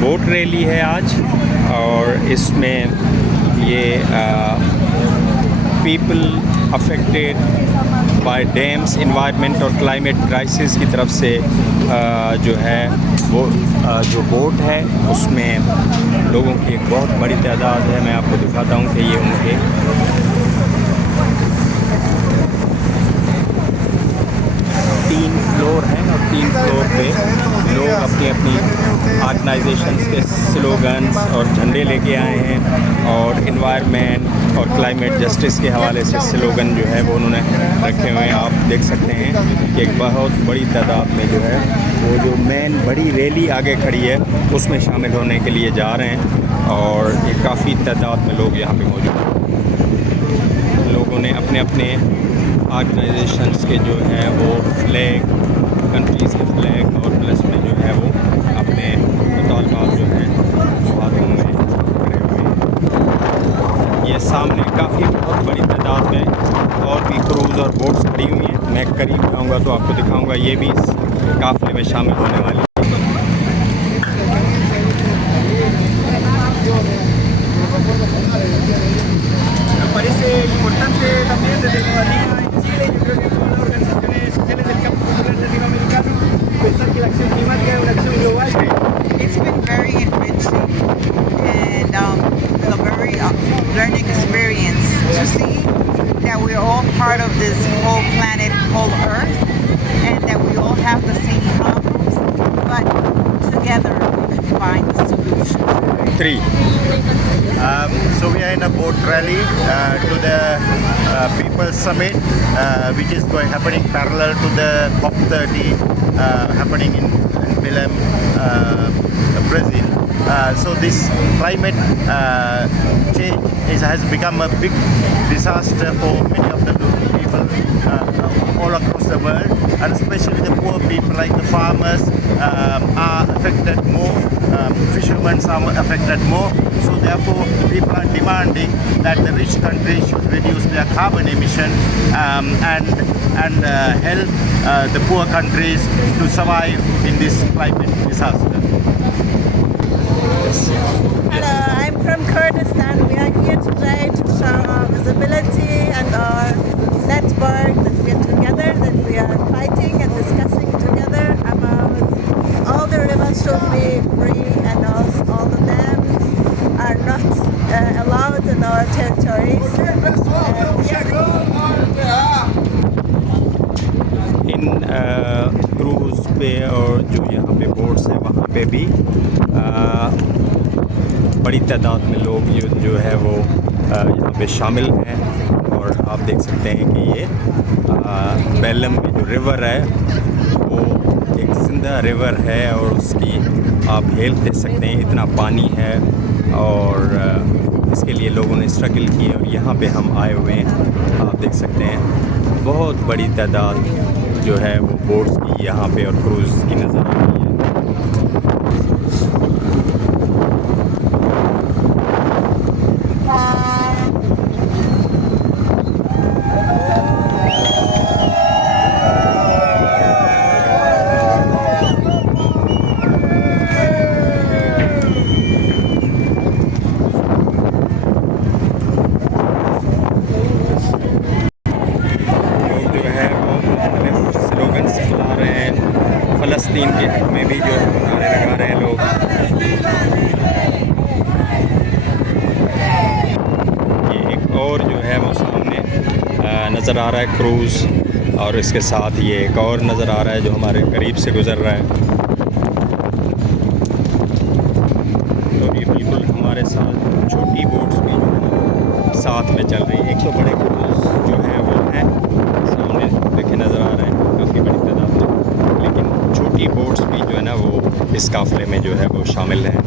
Boat rally है आज और इसमें ये people affected by dams environment और क्लाइमेट क्राइसिस की तरफ से जो है वो जो बोट है उसमें लोगों की एक बहुत बड़ी तादाद है। मैं आपको दिखाता हूँ कि ये उनके 3 फ्लोर हैं और 3 फ्लोर पे लोग अपनी अपनी ऑर्गेनाइजेशंस के स्लोगन्स और झंडे लेके आए हैं और इन्वायरमेंट और क्लाइमेट जस्टिस के हवाले से स्लोगन जो है वो उन्होंने रखे हुए हैं। आप देख सकते हैं कि एक बहुत बड़ी तादाद में जो है वो जो मेन बड़ी रैली आगे खड़ी है उसमें शामिल होने के लिए जा रहे हैं और ये काफ़ी तादाद में लोग यहाँ पे मौजूद हैं। लोगों ने अपने अपने ऑर्गेनाइजेशंस के जो है वो फ्लैग, कंट्रीज़ के फ्लैग और प्लस में जो है वो अपने मुतालबात जो हैं हाथों में खड़े हुए हैं। ये सामने काफ़ी बहुत बड़ी तादाद में और भी क्रूज़ और बोट्स खड़ी हुई हैं। मैं करीब जाऊँगा तो आपको दिखाऊँगा, ये भी इस काफ़िले में शामिल होने वाली है। Parece importante también desde la Liga en Chile, yo creo que todas las organizaciones sociales del campo cultural latinoamericano, pensar que la acción climática es una acción global. It's been very enriching and a very learning experience to see that we're all part of this whole planet called Earth and that we all have the same problems, but together we can find the solution. 3. So we are in a boat rally to the People's Summit, which is happening parallel to the COP-30 happening in Belem, Brazil. So this climate change has become a big disaster for many of the people all across the world, and especially the poor people like the farmers are affected more, fishermen are affected more. So therefore people are demanding that the rich countries should reduce their carbon emission and help the poor countries to survive in this climate disaster. Hello, I'm from Kurdistan. We are here today to show our visibility and our network that we are together, that we are fighting and discussing together about all the rivers should be free and all the dams are not allowed in our territories. इन cruise पे और जो यहाँ पे boats हैं वहाँ पे भी बड़ी तादाद में लोग जो है वो यहाँ पे शामिल हैं और आप देख सकते हैं कि ये बेलम में जो रिवर है वो एक ज़िंदा रिवर है और उसकी आप हेल्प दे सकते हैं, इतना पानी है और इसके लिए लोगों ने स्ट्रगल की और यहाँ पे हम आए हुए हैं। आप देख सकते हैं बहुत बड़ी तादाद जो है वो बोट्स की यहाँ पे और क्रूज़ की नज़र आ रही है। फ़लस्तीन के हक़ में भी जो नारे लगा रहे हैं लोग। ये एक और जो है वो सामने नज़र आ रहा है क्रूज़ और इसके साथ ये एक और नज़र आ रहा है जो हमारे करीब से गुज़र रहा है। तो ये बिल्कुल हमारे साथ छोटी बोट्स भी जो है साथ में चल रही है। एक तो बड़े क्रूज़ जो है वो हैं सामने देखे नज़र आ रहे हैं काफ़ी बड़ी तादाद में, लेकिन छोटी बोट्स भी जो है ना वो इस काफ़िले में जो है वो शामिल हैं।